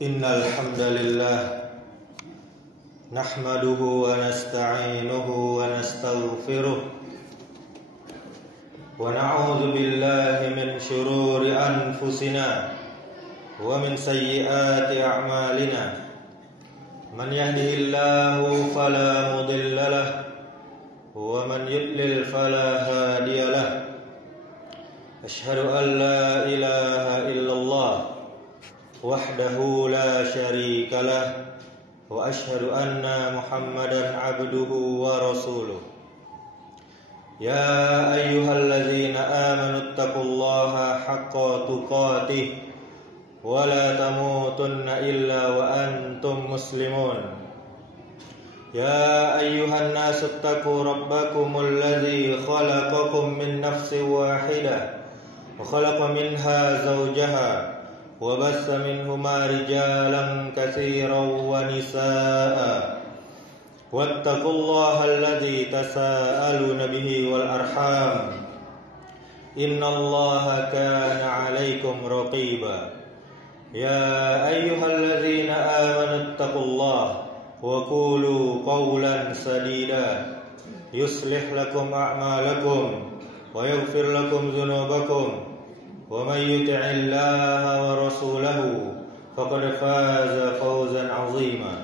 Innal hamdalillah nahmaduhu wa nasta'inuhu wa nastaghfiruh wa na'udzu billahi min shururi anfusina wa min sayyiati a'malina. Man yahdihillahu fala mudilla lahu wa man yudlil fala hadiya lahu. Asyhadu an la ilaha illallah wahdahu la syarika lah wa asyhadu anna Muhammadan abduhu wa rasuluh. Ya ayyuhalladzina amanu taqullaha haqqa tuqatih wa la tamutunna illa wa antum muslimun. Ya ayyuhan nasu taqu rabbakumul ladzi khalaqakum min nafsin wahidah wa khalaqa minha zawjaha وبث منهما رجالا كثيرا ونساء واتقوا الله الذي تساءلون به والأرحام إن الله كان عليكم رقيبا يا أيها الذين آمنوا اتقوا الله وقولوا قولا سديدا يصلح لكم أعمالكم ويغفر لكم ذنوبكم ومن يطع الله ورسوله فقد فاز فوزا عظيما.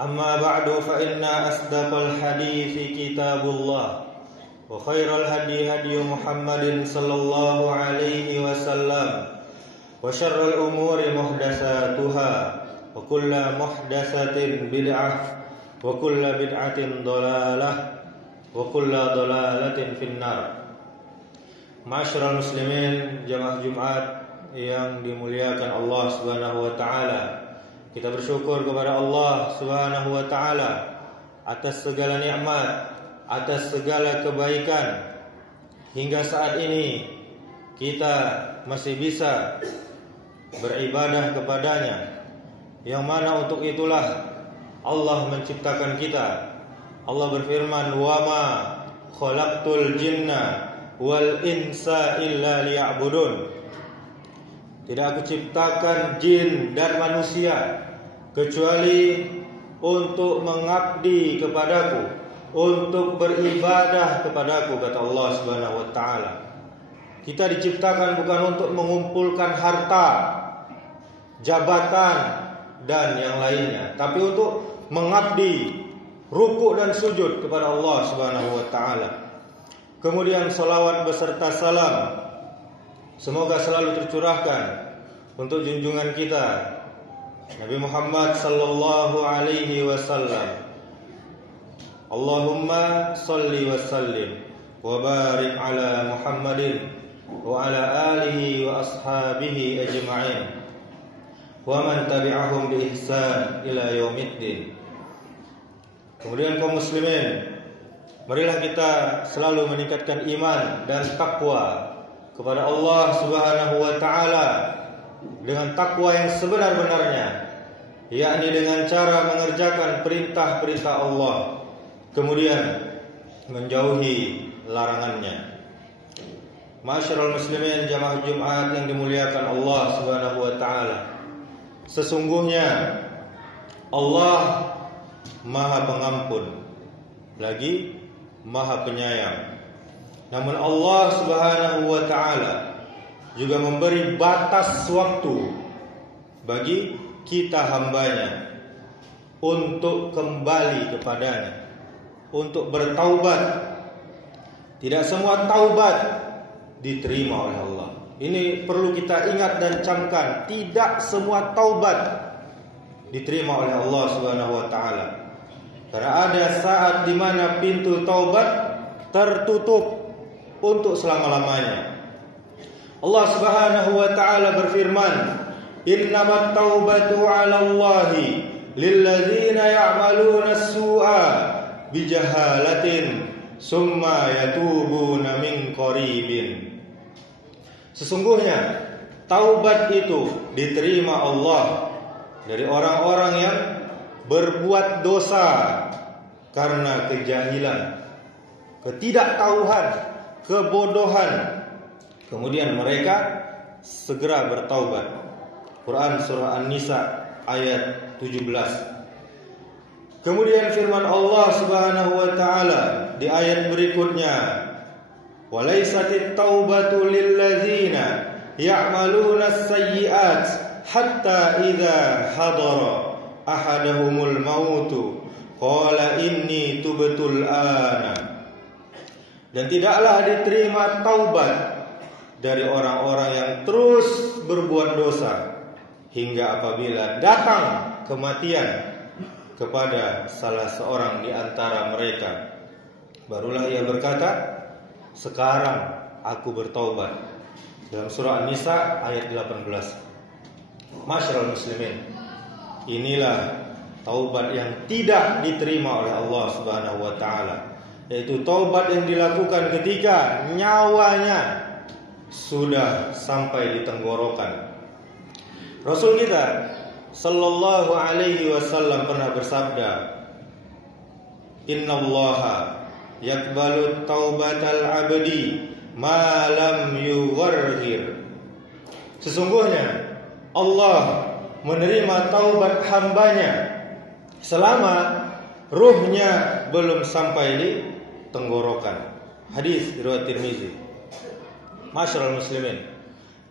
أما بعد فإن أصدق الحديث كتاب الله وخير الهدي هدي محمد صلى الله عليه وسلم وشر الأمور محدثاتها وكل محدثة بدعة وكل بدعة ضلالة وكل ضلالة في النار. Ma'asyiral muslimin, jamaah Jumat yang dimuliakan Allah Subhanahu wa taala. Kita bersyukur kepada Allah Subhanahu wa taala atas segala nikmat, atas segala kebaikan. Hingga saat ini kita masih bisa beribadah kepadanya, yang mana untuk itulah Allah menciptakan kita. Allah berfirman, "Wa ma khalaqtul jinna wal insa illa liya'budun." Tidak aku ciptakan jin dan manusia kecuali untuk mengabdi kepadaku, untuk beribadah kepadaku, kata Allah Subhanahu wa taala. Kita diciptakan bukan untuk mengumpulkan harta, jabatan dan yang lainnya, tapi untuk mengabdi, rukuk dan sujud kepada Allah Subhanahu wa taala. Kemudian salawat beserta salam semoga selalu tercurahkan untuk junjungan kita Nabi Muhammad sallallahu alaihi wasallam. Allahumma salli wa sallim wa barik ala Muhammadin wa ala alihi wa ashabihi ajma'in wa man tabi'ahum bi ihsan ila yaumiddin. Kemudian kaum muslimin, marilah kita selalu meningkatkan iman dan takwa kepada Allah Subhanahu wa taala dengan takwa yang sebenar-benarnya, yakni dengan cara mengerjakan perintah-perintah Allah, kemudian menjauhi larangannya. Ma'asyiral muslimin, jamaah Jumat yang dimuliakan Allah Subhanahu wa taala. Sesungguhnya Allah Maha Pengampun lagi Maha Penyayang. Namun Allah Subhanahu wa taala juga memberi batas waktu bagi kita hambanya untuk kembali kepadanya, untuk bertaubat. Tidak semua taubat diterima oleh Allah. Ini perlu kita ingat dan camkan. Tidak semua taubat diterima oleh Allah Subhanahu wa taala. Karena ada saat di mana pintu taubat tertutup untuk selama-lamanya. Allah Subhanahu wa taala berfirman, "Innamat taubatu 'ala Allahi lilladzina ya'maluna as-su'a bijahalatin summa yatubuna min qaribin." Sesungguhnya taubat itu diterima Allah dari orang-orang yang berbuat dosa karena kejahilan, ketidaktahuan, kebodohan. Kemudian mereka segera bertaubat. Quran surah An-Nisa ayat 17. Kemudian firman Allah Subhanahu wa taala di ayat berikutnya, "Walaisatit taubatu lilladzina ya'maluna as-sayyi'at hatta idza hadara ahadahumul mautu qala inni tubtul ana." Dan tidaklah diterima taubat dari orang-orang yang terus berbuat dosa hingga apabila datang kematian kepada salah seorang di antara mereka, barulah ia berkata, "Sekarang aku bertaubat." Dalam surah An-Nisa ayat 18. Masyarul muslimin, inilah taubat yang tidak diterima oleh Allah Subhanahu wa taala, yaitu taubat yang dilakukan ketika nyawanya sudah sampai di tenggorokan. Rasul kita sallallahu alaihi wasallam pernah bersabda, "Innallaha yaqbalu taubatal 'abdi ma lam yughargir." Sesungguhnya Allah menerima taubat hambanya selama ruhnya belum sampai di tenggorokan. Hadis riwayat Tirmizi. Masyarul muslimin,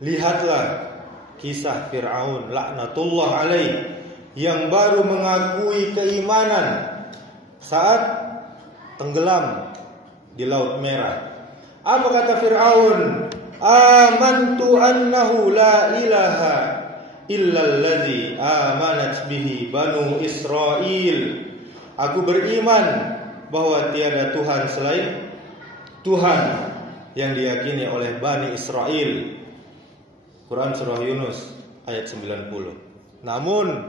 lihatlah kisah Fir'aun laknatullah alaih yang baru mengakui keimanan saat tenggelam di Laut Merah. Apa kata Fir'aun? "Amantu annahu la ilaha illalladzi amanat bihi banu Israil." Aku beriman bahwa tiada Tuhan selain Tuhan yang diyakini oleh Bani Israel. Quran surah Yunus ayat 90. Namun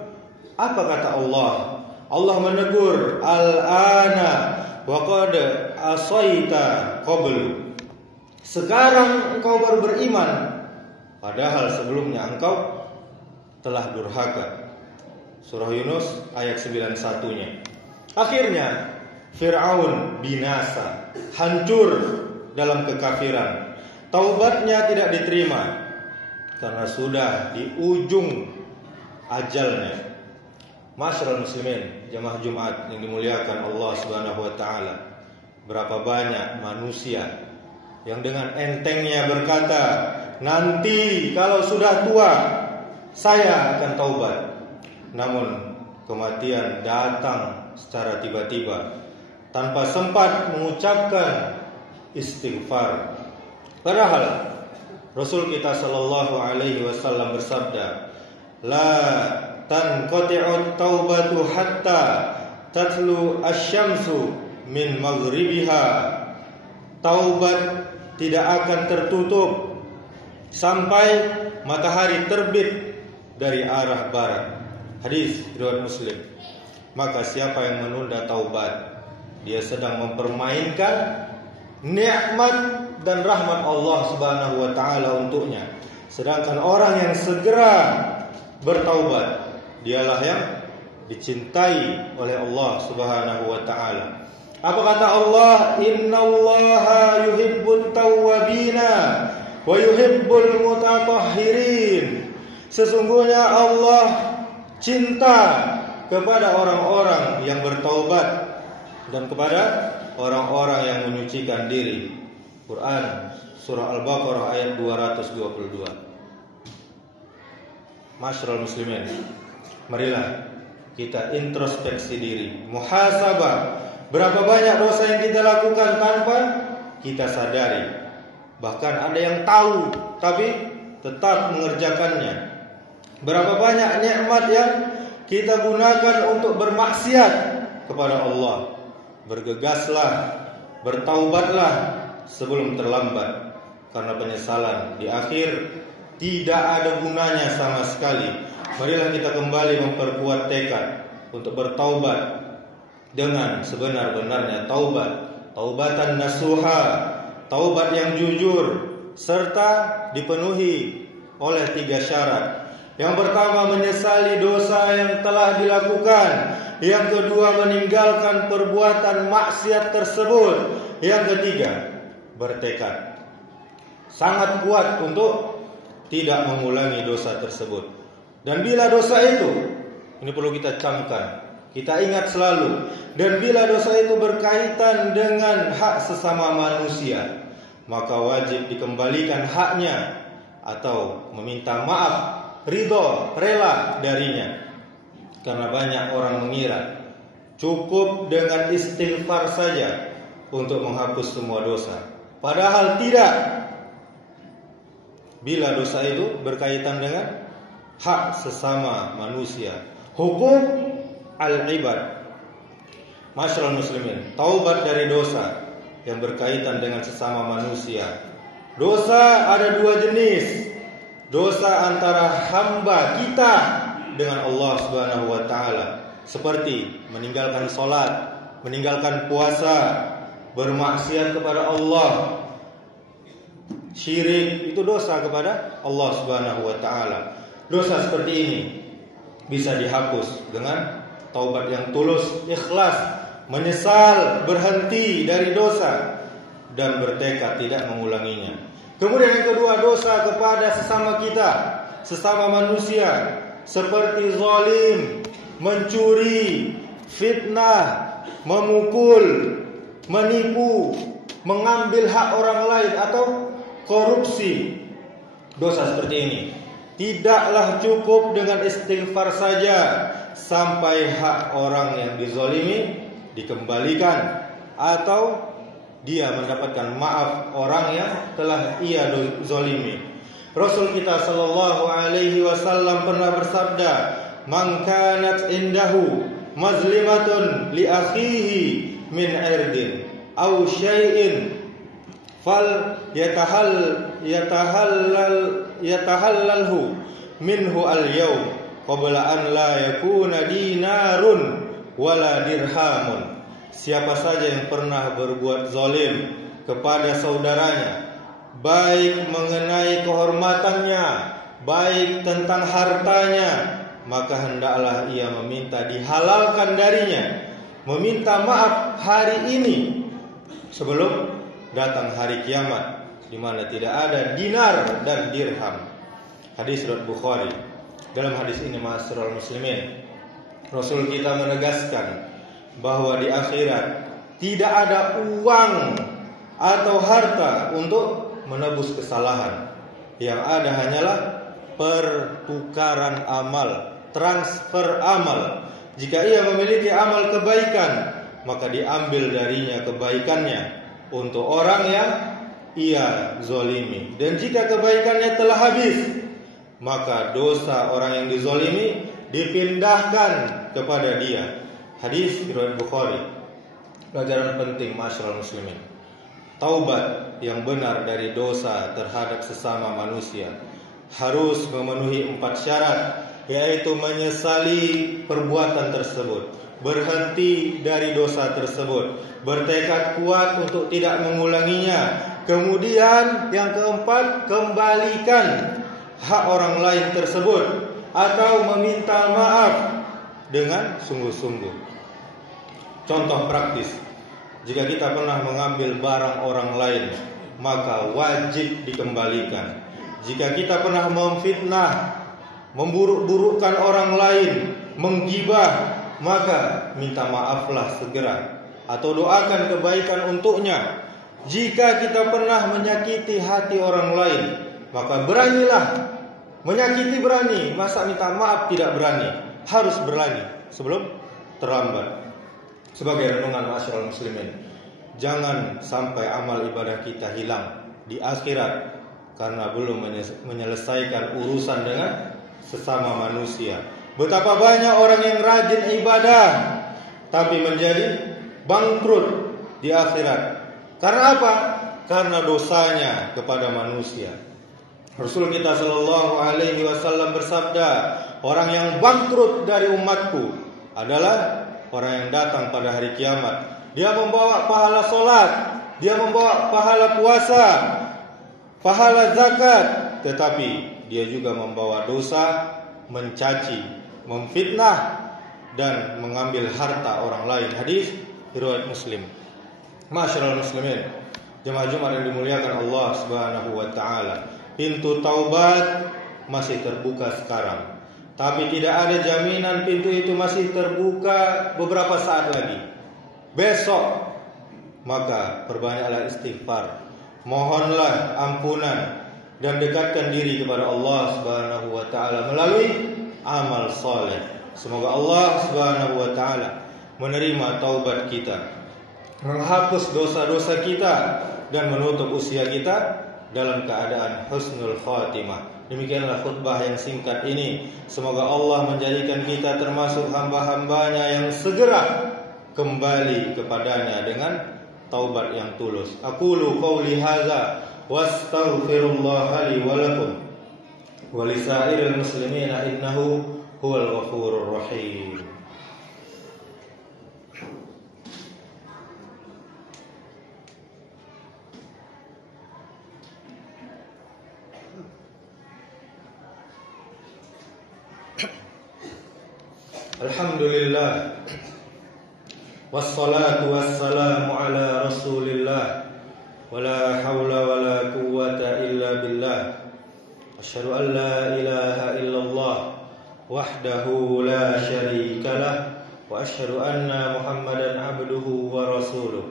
apa kata Allah? Allah menegur, "Al-ana wa qad asaita qablu." Sekarang engkau baru beriman, padahal sebelumnya engkau telah durhaka. Surah Yunus ayat 91-nya. Akhirnya Fir'aun binasa, hancur dalam kekafiran. Taubatnya tidak diterima karena sudah di ujung ajalnya. Masyarul muslimin, jamaah Jumat yang dimuliakan Allah Subhanahu wa taala, berapa banyak manusia yang dengan entengnya berkata, "Nanti kalau sudah tua saya akan taubat." Namun kematian datang secara tiba-tiba tanpa sempat mengucapkan istighfar. Padahal Rasul kita sallallahu alaihi wasallam bersabda, "La tanqati'ut taubatu hatta tatlu asy-syamsu min maghribiha." Taubat tidak akan tertutup sampai matahari terbit dari arah barat. Hadis riwayat Muslim. Maka siapa yang menunda taubat, dia sedang mempermainkan nikmat dan rahmat Allah Subhanahu wa taala untuknya. Sedangkan orang yang segera bertaubat, dialah yang dicintai oleh Allah Subhanahu wa taala. Apa kata Allah? "Innallaha yuhibbut tawwabina wa yuhibbul mutatahhirin." Sesungguhnya Allah cinta kepada orang-orang yang bertaubat dan kepada orang-orang yang menyucikan diri. Quran surah Al-Baqarah ayat 222. Masyarul muslimin, marilah kita introspeksi diri, muhasabah. Berapa banyak dosa yang kita lakukan tanpa kita sadari. Bahkan ada yang tahu tapi tetap mengerjakannya. Berapa banyak nikmat yang kita gunakan untuk bermaksiat kepada Allah. Bergegaslah, bertaubatlah sebelum terlambat, karena penyesalan di akhir tidak ada gunanya sama sekali. Marilah kita kembali memperkuat tekad untuk bertaubat dengan sebenar-benarnya taubat, taubatan nasuha, taubat yang jujur serta dipenuhi oleh 3 syarat. Yang pertama, menyesali dosa yang telah dilakukan. Yang kedua, meninggalkan perbuatan maksiat tersebut. Yang ketiga, bertekad sangat kuat untuk tidak mengulangi dosa tersebut. Dan bila dosa itu, ini perlu kita camkan, kita ingat selalu, dan bila dosa itu berkaitan dengan hak sesama manusia, maka wajib dikembalikan haknya atau meminta maaf, ridho, rela darinya. Karena banyak orang mengira cukup dengan istighfar saja untuk menghapus semua dosa. Padahal tidak. Bila dosa itu berkaitan dengan hak sesama manusia, hukum al-ibad. Masyarul muslimin, taubat dari dosa yang berkaitan dengan sesama manusia. Dosa ada dua jenis. Dosa antara hamba kita dengan Allah Subhanahu wa taala, seperti meninggalkan salat, meninggalkan puasa, bermaksiat kepada Allah, syirik, itu dosa kepada Allah Subhanahu wa taala. Dosa seperti ini bisa dihapus dengan taubat yang tulus, ikhlas, menyesal, berhenti dari dosa dan bertekad tidak mengulanginya. Kemudian yang kedua, dosa kepada sesama kita, sesama manusia, seperti zalim, mencuri, fitnah, memukul, menipu, mengambil hak orang lain atau korupsi. Dosa seperti ini tidaklah cukup dengan istighfar saja sampai hak orang yang dizalimi dikembalikan atau dia mendapatkan maaf orang yang telah ia zalimi. Rasul kita sallallahu alaihi wasallam pernah bersabda, "Man kanat indahu mazlimatun li akhihi min irdin aw syai'in fal yatahallalhu minhu al-yawm qabla an la yakuna dinarun wala dirhamun." Siapa saja yang pernah berbuat zalim kepada saudaranya, baik mengenai kehormatannya, baik tentang hartanya, maka hendaklah ia meminta dihalalkan darinya, meminta maaf hari ini sebelum datang hari kiamat, di mana tidak ada dinar dan dirham. Hadis riwayat Bukhari. Dalam hadis ini, ma'asyiral muslimin, Rasul kita menegaskan bahwa di akhirat tidak ada uang atau harta untuk menebus kesalahan. Yang ada hanyalah pertukaran amal, transfer amal. Jika ia memiliki amal kebaikan, maka diambil darinya kebaikannya untuk orang yang ia zalimi. Dan jika kebaikannya telah habis, maka dosa orang yang dizalimi dipindahkan kepada dia. Hadis riwayat Bukhari. Pelajaran penting, masyarakat muslimin. Taubat yang benar dari dosa terhadap sesama manusia harus memenuhi 4 syarat, yaitu menyesali perbuatan tersebut, berhenti dari dosa tersebut, bertekad kuat untuk tidak mengulanginya. Kemudian yang keempat, kembalikan hak orang lain tersebut atau meminta maaf dengan sungguh-sungguh. Contoh praktis, jika kita pernah mengambil barang orang lain, maka wajib dikembalikan. Jika kita pernah memfitnah, memburuk-burukkan orang lain, menggibah, maka minta maaflah segera atau doakan kebaikan untuknya. Jika kita pernah menyakiti hati orang lain, maka beranilah. Menyakiti berani, masa minta maaf tidak berani? Harus berani sebelum terlambat. Sebagai renungan, masyarakat muslimin, jangan sampai amal ibadah kita hilang di akhirat karena belum menyelesaikan urusan dengan sesama manusia. Betapa banyak orang yang rajin ibadah tapi menjadi bangkrut di akhirat. Karena apa? Karena dosanya kepada manusia. Rasul kita sallallahu alaihi wasallam bersabda, orang yang bangkrut dari umatku adalah orang yang datang pada hari kiamat. Dia membawa pahala solat, dia membawa pahala puasa, pahala zakat, tetapi dia juga membawa dosa, mencaci, memfitnah, dan mengambil harta orang lain. Hadis riwayat Muslim. Masyarul muslimin, jemaah Jumat yang dimuliakan Allah Subhanahu wa taala, pintu taubat masih terbuka sekarang. tapi tidak ada jaminan pintu itu masih terbuka beberapa saat lagi, besok, maka perbanyaklah istighfar, mohonlah ampunan dan dekatkan diri kepada Allah Subhanahu wa taala melalui amal saleh. Semoga Allah Subhanahu wa taala menerima taubat kita, menghapus dosa-dosa kita, dan menutup usia kita dalam keadaan husnul khatimah. Demikianlah khutbah yang singkat ini. Semoga Allah menjadikan kita termasuk hamba-hambanya yang segera kembali kepadanya dengan taubat yang tulus. Aqulu qawli hadza wastaghfirullah li wa lakum wa lisairil muslimina innahu huwal ghafurur rahim. Alhamdulillah, wassalatu wassalamu ala rasulillah, wala hawla wala quwwata illa billah. Asyhadu an la ilaha illallah wahdahu la syarika lah, wa asyhadu anna Muhammadan abduhu wa rasuluh.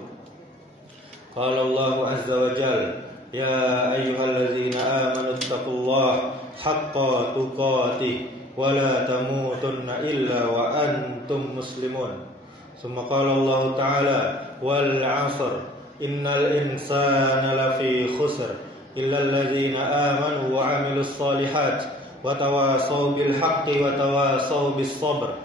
Qala Allah azza wa jalla, ya ayyuhallazina amanu taqullaha haqqa tuqatih wa la tamutunna illa wa antum muslimun. Summa qala Allah ta'ala, wal 'asr innal insana lafi khusr illa allazina amanu wa 'amilus solihat wa tawasaw bil haqqi wa tawasaw bis sabr.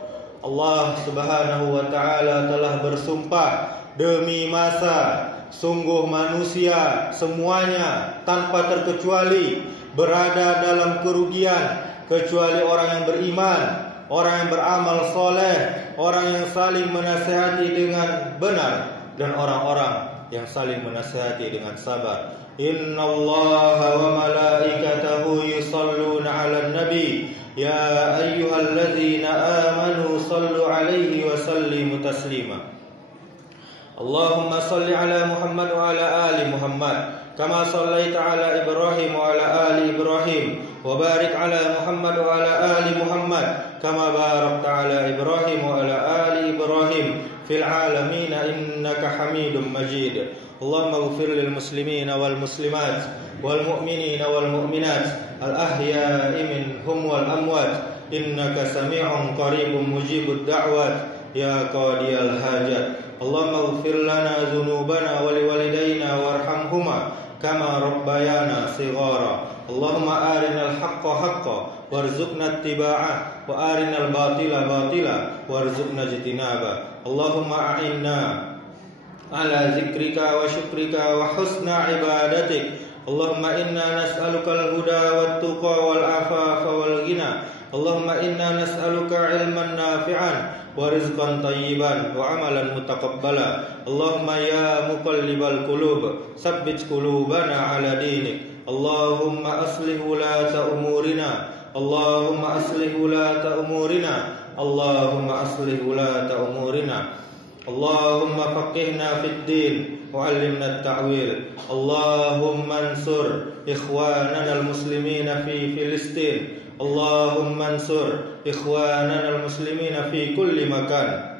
Allah Subhanahu wa ta'ala telah bersumpah demi masa, sungguh manusia semuanya tanpa terkecuali berada dalam kerugian, kecuali orang yang beriman, orang yang beramal soleh, orang yang saling menasihati dengan benar, dan orang-orang yang saling menasihati dengan sabar. Innallaha wa malaikatahu yusalluna 'alan nabi ya ayyuhalladzina amanu sallu 'alaihi wa sallimu taslima. Allahumma salli 'ala Muhammad wa 'ala ali Muhammad kama sallaita 'ala Ibrahim wa 'ala ali Ibrahim wa barik 'ala Muhammad wa 'ala ali Muhammad kama barakta 'ala Ibrahim wa 'ala ali Ibrahim fil 'alamin innaka Hamidum Majid. Allahumma ighfir lil muslimina wal muslimat wal mu'minina wal mu'minat al ahya'i minhum wal amwat innaka sami'un qaribun mujibud da'wat ya qadiyal hajat. Allahumma ighfir lana dhunubana wa liwalidayna warhamhuma kama rabbayana shighara. Allahumma arinal haqqa haqqan warzuqna ittiba'ah wa arinal batila batila warzuqna ijtinaba. Allahumma a'inna ala zikrika wa syukrika wa husna ibadatik. Allahumma inna nas'aluka al-huda wat tuqa wal afafa wal ghina. Allahumma inna nas'aluka ilman nafi'an wa rizqan tayyiban wa amalan mutaqabbala. Allahumma ya muqallibal qulub tsabbit qulubana ala dinik. Allahumma aslih wulata umurina. Allahumma aslih wulata umurina. Allahumma aslih wulata umurina. Allahumma faqihna fid din wa 'allimna at-ta'wil. Allahumma ansur ikhwanana al-muslimina fi Filistin. Allahumma ansur ikhwanana al-muslimina fi kulli makan.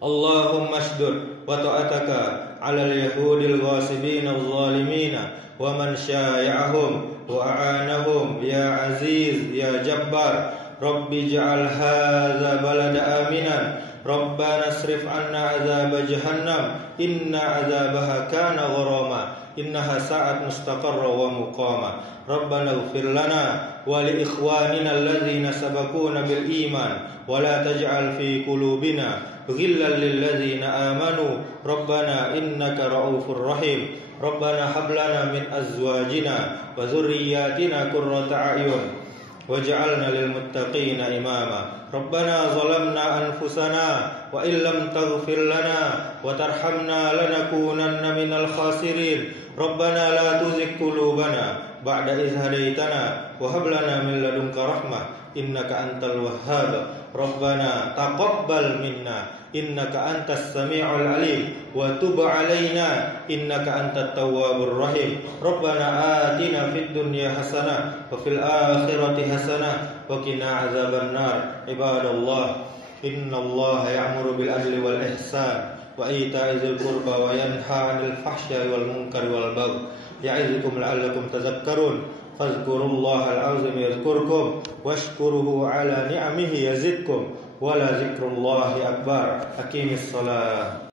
Allahumma ashdud wa ta'ataka 'ala al-yahudil ghasibin al-zalimin wa man syai'ahum wa a'anahum ya aziz ya jabbar. Rabbi ij'al hadza balada aminan. Rabbana asrif 'anna 'adzaba jahannam inna 'adzabaha kana gharama innaha sa'at mustaqarra wa muqama. Rabbana ighfir lana wa li ikhwanina alladzina sabaquna bil iman wa la taj'al fi qulubina ghillan lil ladzina amanu Rabbana innaka ra'ufur rahim. Rabbana hab lana min azwajina wa dhurriyyatina qurrata a'yun waj'alna lil muttaqina imama. Rabbana zalamna anfusana wa illam taghfir lana wa tarhamna lanakunanna minal khasirin. Rabbana la tuzigh qulubana ba'da idh hadaytana wa hab lana min ladunka rahmah innaka antal wahhab. Rabbana taqabbal minna innaka antas sami'ul alim wa tub 'alaina innaka antat tawwabur rahim. Rabbana atina fid dunya hasanah wa fil akhirati hasanah wa qina azabannar. Ibadallah, innallaha ya'muru bil adli wal ihsan wa ita'i dzil qurba wa yanha 'anil fahsya'i wal munkari wal baghi ya'izukum la'allakum tadhakkarun. Fadhkurullahal 'azim yadhkurkum washkuruhu 'ala ni'amihi yazidkum wa la dzikrullahi akbar. Aqimis shalah.